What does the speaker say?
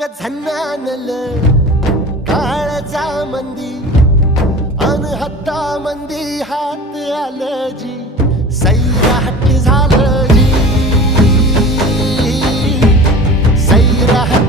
ग झन्नानल काळजा मंदी अन हत्ता मंदी हात आलं जी सैराट झालं जी सैराट